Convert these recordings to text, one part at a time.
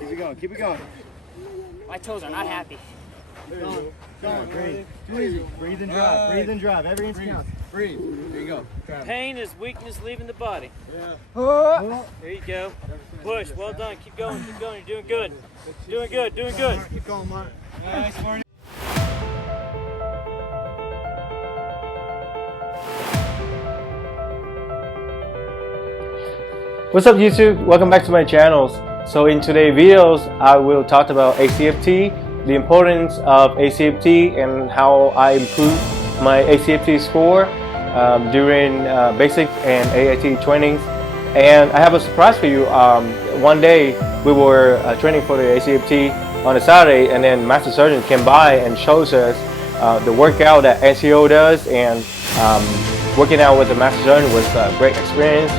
Keep it going. Keep it going. My toes are not happy. Go on. Breathe. Too easy. Breathe and drive. Breathe and drive. Every inch counts. Breathe. There you go. Pain is weakness leaving the body. Yeah. There you go. Push. Well done. Keep going. Keep going. You're doing good. Doing good. Doing good. Keep going, Mark. Nice, Mark. What's up YouTube? Welcome back to my channels. So in today's videos I will talk about Acft, the importance of Acft and how I improved my Acft score during basic and AIT trainings. And I have a surprise for you. One day we were training for the Acft on a Saturday, and then Master Surgeon came by and shows us the workout that NCO does, and working out with the Master Surgeon was a great experience.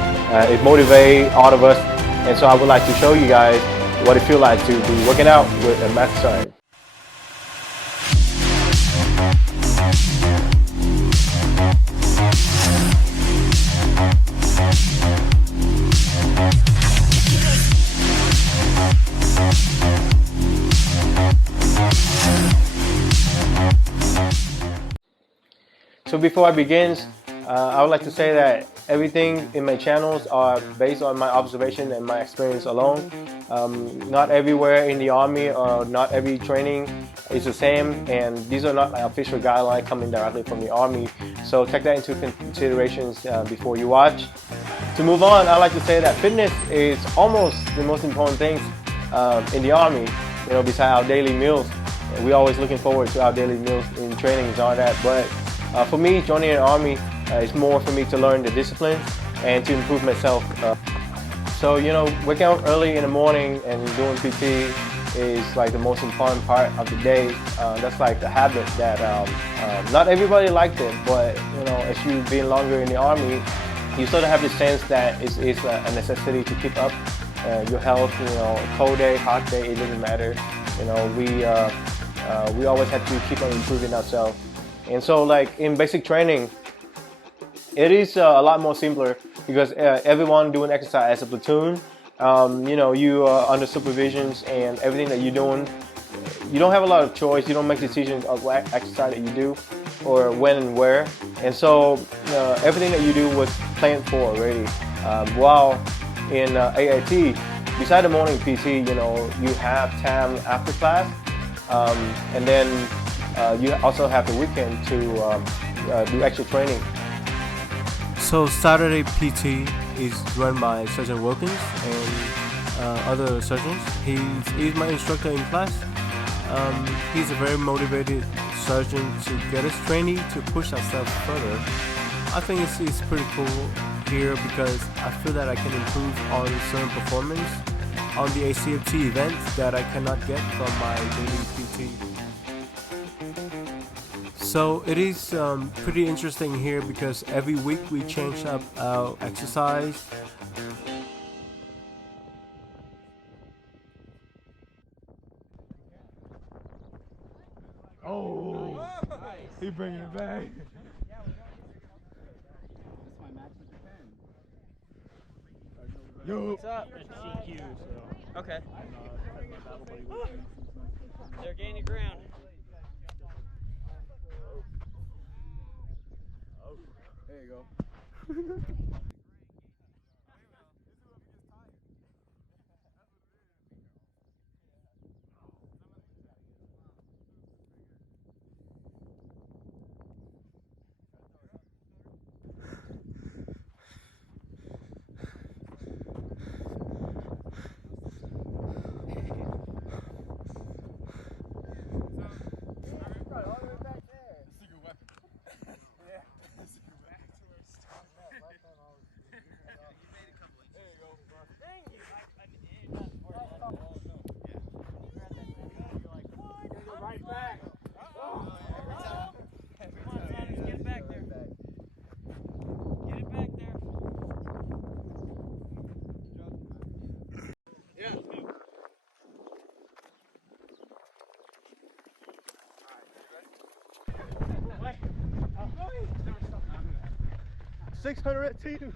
It motivates all of us, and so I would like to show you guys what it feels like to be working out with a Master Surgeon. So before I begin, I would like to say that everything in my channels are based on my observation and my experience alone. Not everywhere in the Army or not every training is the same, and these are not official guidelines coming directly from the Army. So take that into considerations before you watch. To move on, I'd like to say that fitness is almost the most important thing in the Army, you know, besides our daily meals. We're always looking forward to our daily meals in training and all that, but for me, joining the Army is more for me to learn the discipline and to improve myself. So, you know, waking up early in the morning and doing PT is like the most important part of the day. That's like the habit that not everybody likes it, but you know, as you've been longer in the Army, you sort of have this sense that it's a necessity to keep up your health. You know, cold day, hot day, it doesn't matter. You know, we always have to keep on improving ourselves. And so, like in basic training, it is a lot more simpler because everyone doing exercise as a platoon. You know, you are under supervisions, and everything that you're doing, you don't have a lot of choice. You don't make decisions of what exercise that you do or when and where. And so everything that you do was planned for already. While in AIT, beside the morning PT, you know, you have time after class, and then you also have the weekend to do extra training. So Saturday PT is run by Sergeant Wilkins and other surgeons. He's my instructor in class. He's a very motivated surgeon to get us training to push ourselves further. I think it's pretty cool here because I feel that I can improve on certain performance on the Acft events that I cannot get from my daily PT. So it is pretty interesting here because every week we change up our exercise. Oh, he bringing it back. Yo. What's up? CQ. So. Okay. They're gaining ground. There you go. Yeah. 600 at two.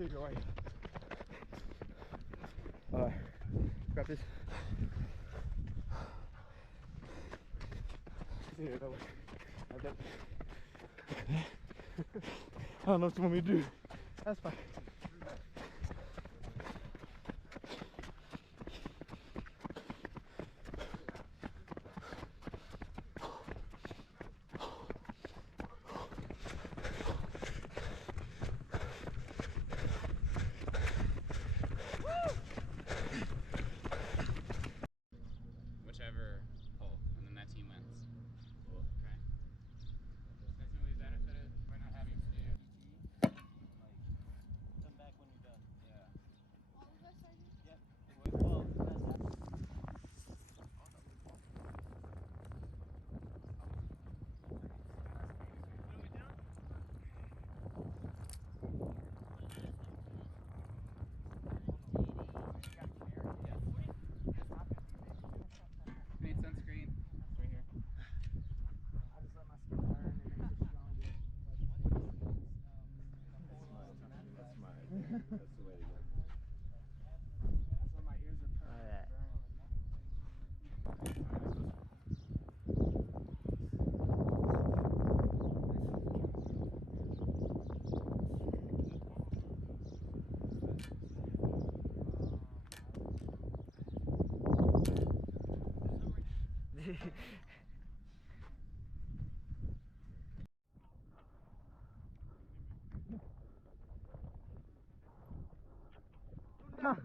Here you go, right here. Grab this. Here, that way. Like that. I don't know what you want me to do. That's fine. Whichever hole, and then that team wins. Cool. Okay. That's the only benefit of by not having to do PT. Come back when you're done. Yeah. All of us are you? Yep. Well, Made sunscreen. It's right here. I just let my skin burn and makes it stronger. That's smart. That's the way to go. That's why my ears are permanently burned. Nice.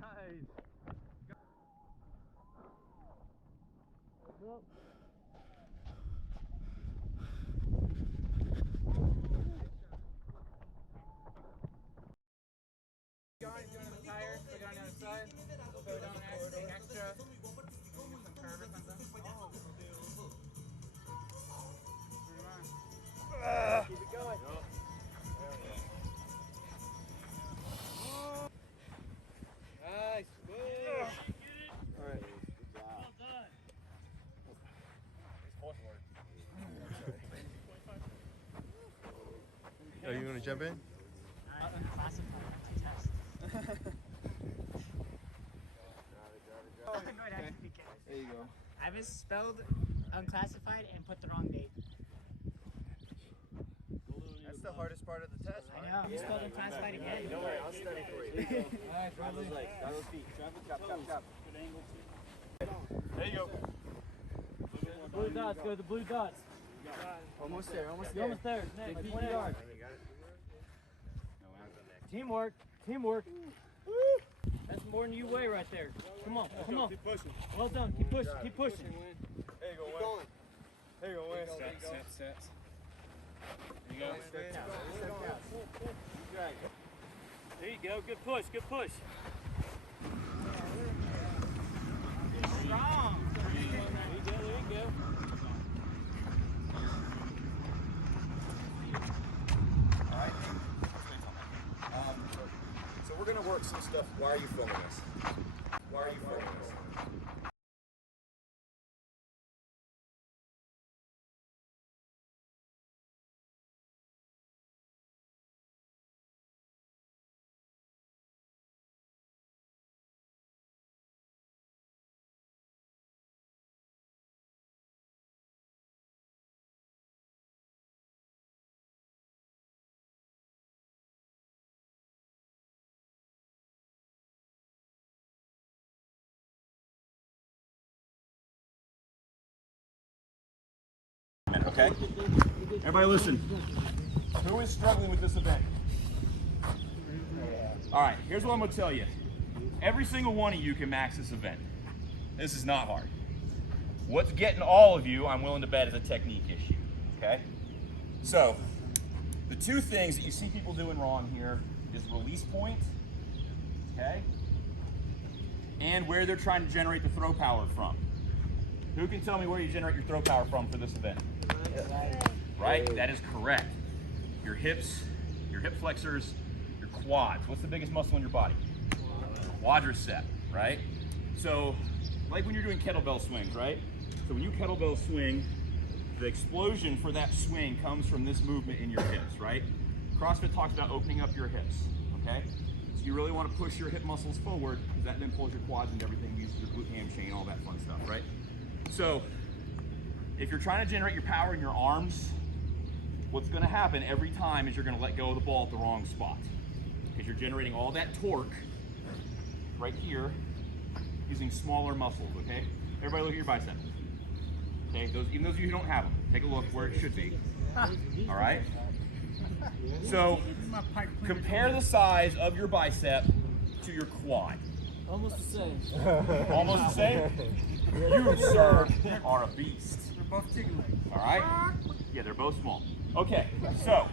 Going to the tire, put it on the other side, go down there, take extra, get some curve or something. keep it going. Nice. All right. Well done. Are you gonna jump in? There you go. I misspelled unclassified and put the wrong date. That's the hardest part of the test, I know. You spelled unclassified again. Don't worry, I'll study for you. Grab those legs, grab those feet. Chop, chop, chop. There you go. Blue dots, go to the blue dots. Almost there, almost You're almost there. Next, like 20 yards. Teamwork, teamwork. That's more than you weigh right there. Come on, come on. Keep pushing. Well done, keep pushing, keep pushing. There you go, Wayne. There you go, Wayne. Set. There you go. There you go, good push, good push. Strong. There you go, there you go. Alright. So we're gonna work some stuff. Why are you filming this? Why are you filming this? Okay? Everybody listen. Who is struggling with this event? Alright, here's what I'm going to tell you. Every single one of you can max this event. This is not hard. What's getting all of you, I'm willing to bet, is a technique issue. Okay? So, the two things that you see people doing wrong here is release point, okay? And where they're trying to generate the throw power from. Who can tell me where you generate your throw power from for this event? Right? That is correct. Your hips, your hip flexors, your quads. What's the biggest muscle in your body? Quadricep, right? So, like when you're doing kettlebell swings, right? So when you kettlebell swing, the explosion for that swing comes from this movement in your hips, right? CrossFit talks about opening up your hips, okay? you really want to push your hip muscles forward because that then pulls your quads and everything, uses your glute ham chain, all that fun stuff, right? So if you're trying to generate your power in your arms, what's going to happen every time is you're going to let go of the ball at the wrong spot because you're generating all that torque right here using smaller muscles, okay? Everybody look at your bicep. Okay, even those of you who don't have them, take a look where it should be. All right? So compare the size of your bicep to your quad. Almost the same. Almost the same? You, sir, are a beast. They're both tickling. All right? Yeah, they're both small. Okay, so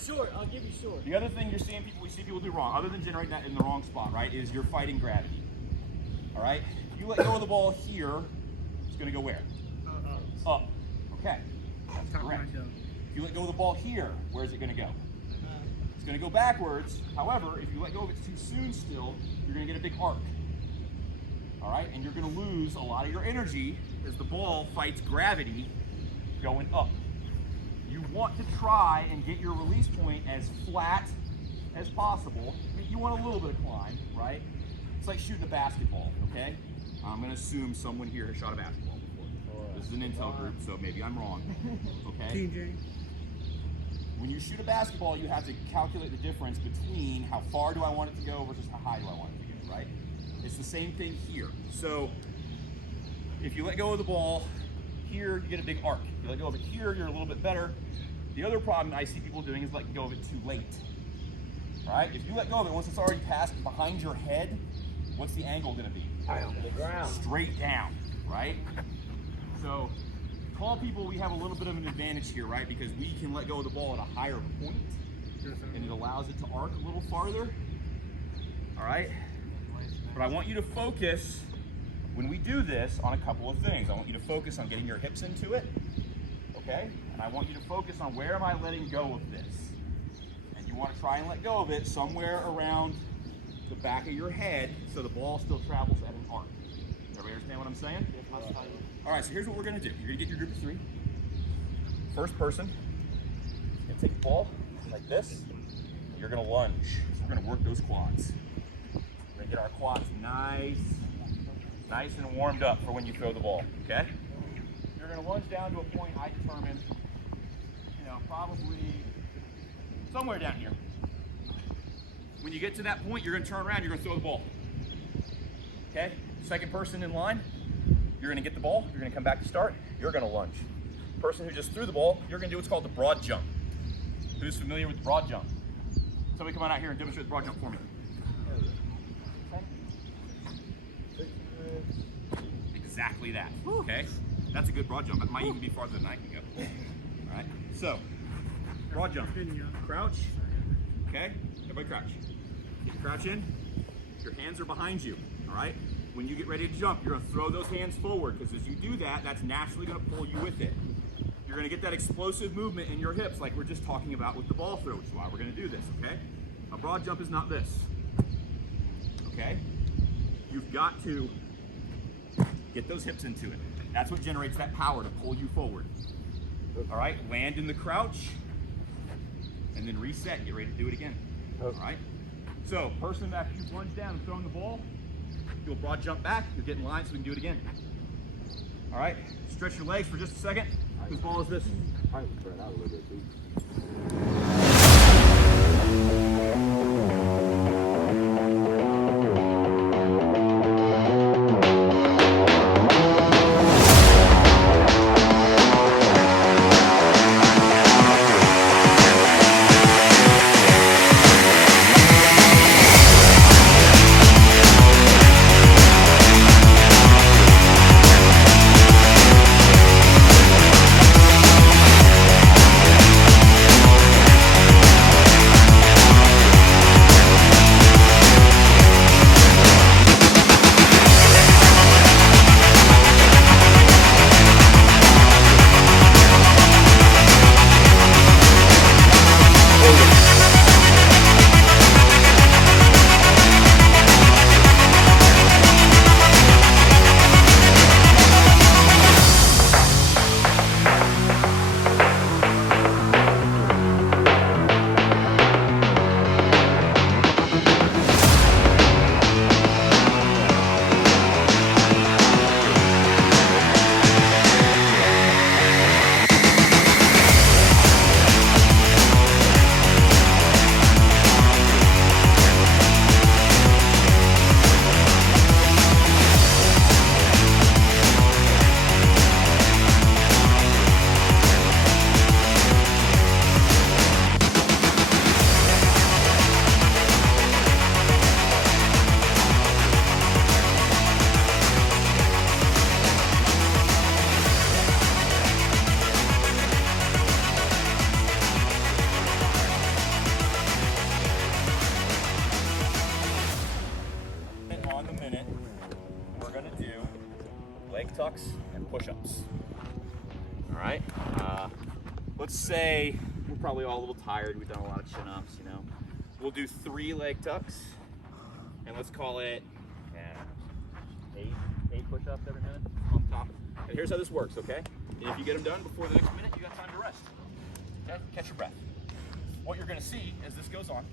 Short, I'll give you short. the other thing we see people do wrong, other than generating that in the wrong spot, right, is you're fighting gravity. All right? If you let go of the ball here, it's going to go where? Up. Okay. That's correct. If you let go of the ball here, where's it going to go? It's going to go backwards. However, if you let go of it too soon still, you're going to get a big arc. All right? And you're going to lose a lot of your energy as the ball fights gravity going up. You want to try and get your release point as flat as possible. I mean, you want a little bit of climb, right? It's like shooting a basketball, okay? I'm going to assume someone here has shot a basketball before. This is an intel group, so maybe I'm wrong, okay? TJ. When you shoot a basketball, you have to calculate the difference between how far do I want it to go versus how high do I want it to go, right? It's the same thing here. So if you let go of the ball here, you get a big arc. If you let go of it here, you're a little bit better. The other problem I see people doing is letting go of it too late, right? If you let go of it once it's already passed behind your head, what's the angle going to be? The ground. Straight down, right? So tall people, we have a little bit of an advantage here, right? Because we can let go of the ball at a higher point, and it allows it to arc a little farther, all right? But I want you to focus, when we do this, on a couple of things. I want you to focus on getting your hips into it, okay? And I want you to focus on where am I letting go of this? And you want to try and let go of it somewhere around the back of your head so the ball still travels at an arc. Everybody understand what I'm saying? All right, so here's what we're going to do. You're going to get your group of 3. First person is going to take the ball like this. And you're going to lunge. So we're going to work those quads. We're going to get our quads nice and warmed up for when you throw the ball, okay? You're going to lunge down to a point I determine, probably somewhere down here. When you get to that point, you're going to turn around, you're going to throw the ball. Okay? Second person in line, you're going to get the ball, you're going to come back to start, you're going to lunge. Person who just threw the ball, you're going to do what's called the broad jump. Who's familiar with the broad jump? Somebody come on out here and demonstrate the broad jump for me. Exactly that, okay? That's a good broad jump. It might even be farther than I can go. All right, so, broad jump. Crouch, okay? Everybody crouch. Get your crouch in. Your hands are behind you, all right? When you get ready to jump, you're gonna throw those hands forward because as you do that, that's naturally gonna pull you with it. You're gonna get that explosive movement in your hips like we're just talking about with the ball throw, which is why we're gonna do this, okay? A broad jump is not this, okay? You've got to get those hips into it. That's what generates that power to pull you forward. All right, land in the crouch, and then reset, get ready to do it again. All right? So, person after you've lunged down and thrown the ball, do a broad jump back, you'll get in line so we can do it again. All right, stretch your legs for just a second. Whose ball is this? I can spread out a little bit too. tucks and push-ups. All right. Let's say we're probably all a little tired. We've done a lot of chin-ups, you know. We'll do 3 leg tucks, and let's call it 8 push-ups every minute on top. And here's how this works, okay? And if you get them done before the next minute, you got time to rest. Okay? Catch your breath. What you're going to see as this goes on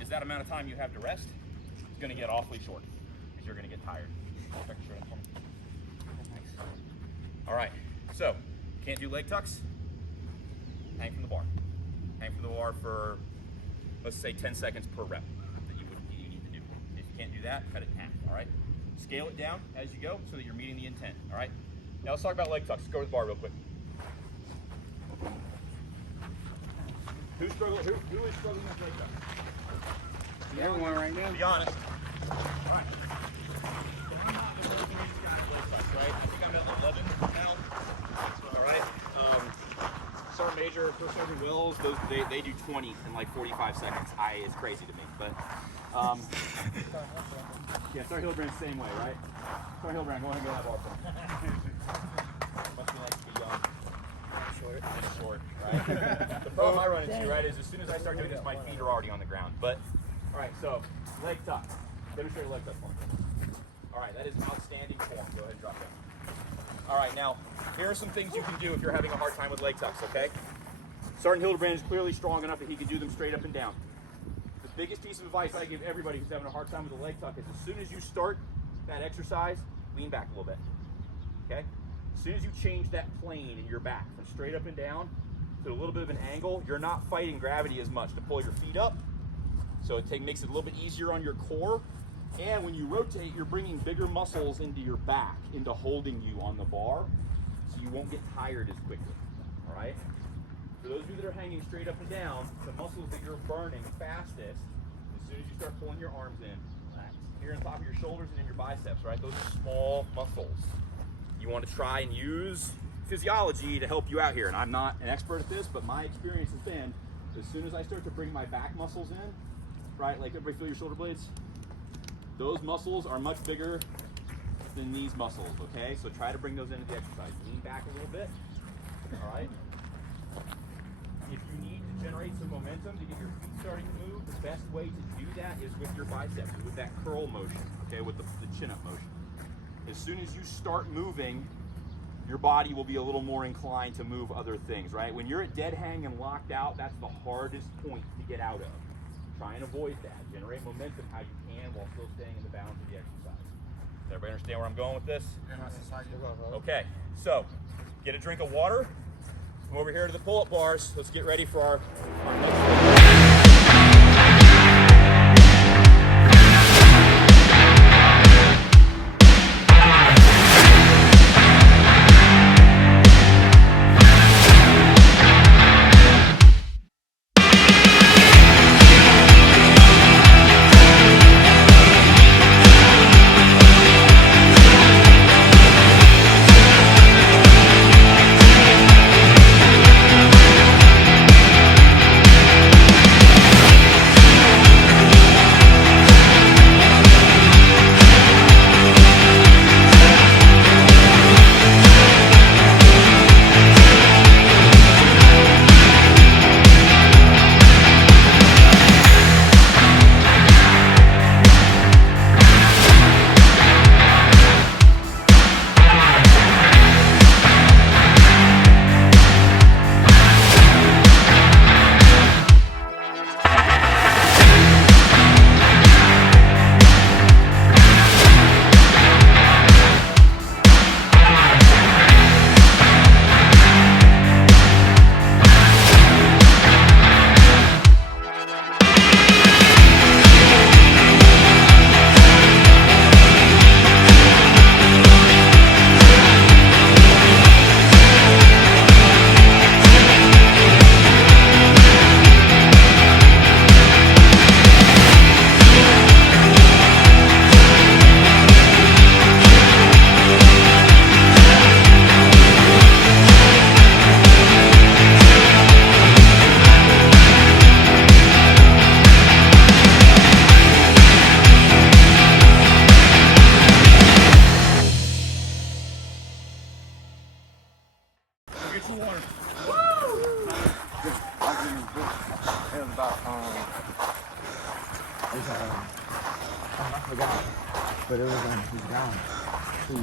is that amount of time you have to rest is going to get awfully short because you're going to get tired. Check your shirt in for me. Nice. All right. So, can't do leg tucks? Hang from the bar. Hang from the bar for, let's say, 10 seconds per rep that you need to do. If you can't do that, cut it in half, all right? Scale it down as you go so that you're meeting the intent, all right? Now let's talk about leg tucks. Let's go with the bar real quick. Who is struggling with leg tucks? Everyone right now. Be honest. All right. Right? I think I'm at 11 now. All right. Sergeant Major, First Sergeant Wills, they do 20 in like 45 seconds. It's crazy to me, but yeah, Sergeant Hildebrandt same way, right? Sergeant Hildebrandt, go ahead and go that bar for me. Must be nice to be young. Short, right? The problem I run into, right, is as soon as I start doing this, my feet are already on the ground. But all right, so leg tuck. Demonstrate a leg tuck form. All right, that is outstanding form. Go ahead and drop down. All right, now, here are some things you can do if you're having a hard time with leg tucks, okay? Sergeant Hildebrandt is clearly strong enough that he can do them straight up and down. The biggest piece of advice I give everybody who's having a hard time with a leg tuck is as soon as you start that exercise, lean back a little bit, okay? As soon as you change that plane in your back from straight up and down to a little bit of an angle, you're not fighting gravity as much to pull your feet up, so it makes it a little bit easier on your core. And when you rotate, you're bringing bigger muscles into your back, into holding you on the bar, so you won't get tired as quickly, all right? For those of you that are hanging straight up and down, the muscles that you're burning fastest, as soon as you start pulling your arms in, relax. Here on top of your shoulders and in your biceps, right? Those are small muscles. You want to try and use physiology to help you out here. And I'm not an expert at this, but my experience has been, as soon as I start to bring my back muscles in, right? Like everybody feel your shoulder blades? Those muscles are much bigger than these muscles, okay? So try to bring those into the exercise. Lean back a little bit, all right? If you need to generate some momentum to get your feet starting to move, the best way to do that is with your biceps, with that curl motion, okay, with the chin-up motion. As soon as you start moving, your body will be a little more inclined to move other things, right? When you're at dead hang and locked out, that's the hardest point to get out of. Try and avoid that. Generate momentum how you can while still staying in the balance of the exercise. Does everybody understand where I'm going with this? Okay, so get a drink of water. Come over here to the pull-up bars. Let's get ready for our next I forgot. But it was he's gone. He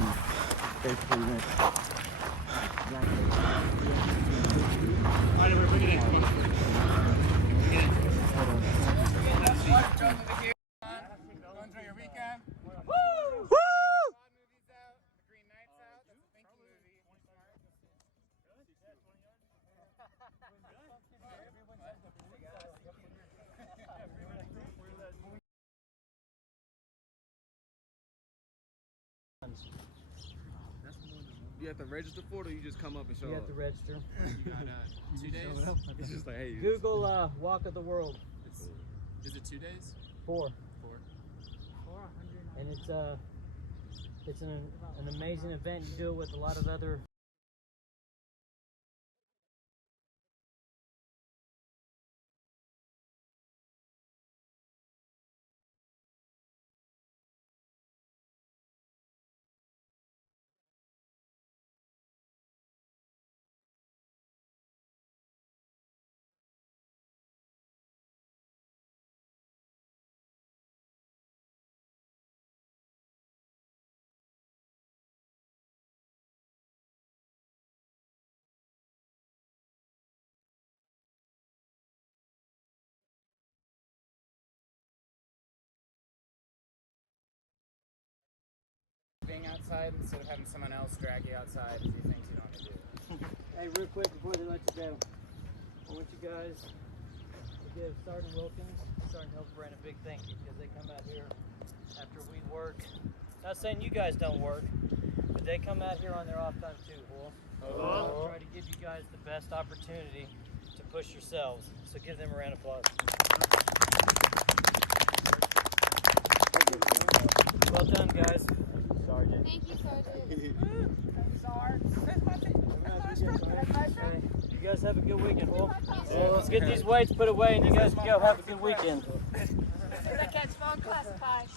basically went. Alright, we're bringing it in. Come on. Enjoy your weekend. Woo! Woo! Movies out. The Green Knight's out. That's a thinking movie. You have to register for it, or you just come up and show You up? have to register. You got 2 days? It's just like, hey. Google Walk of the World. Is it 2 days? 4. 4. And it's an amazing event. You do it with a lot of other Being outside instead of having someone else drag you outside to do things you don't want to do. Hey, real quick before they let you go, I want you guys to give Sergeant Wilkins, Sergeant Hildebrand a big thank you because they come out here after we work. Not saying you guys don't work, but they come out here on their off time too, Try to give you guys the best opportunity to push yourselves. So give them a round of applause. Well done, guys. Sergeant. Thank you, Sergeant. You guys have a good weekend, Wolf. Well, let's get these weights put away and you guys can go have a good weekend. I catch phone classified.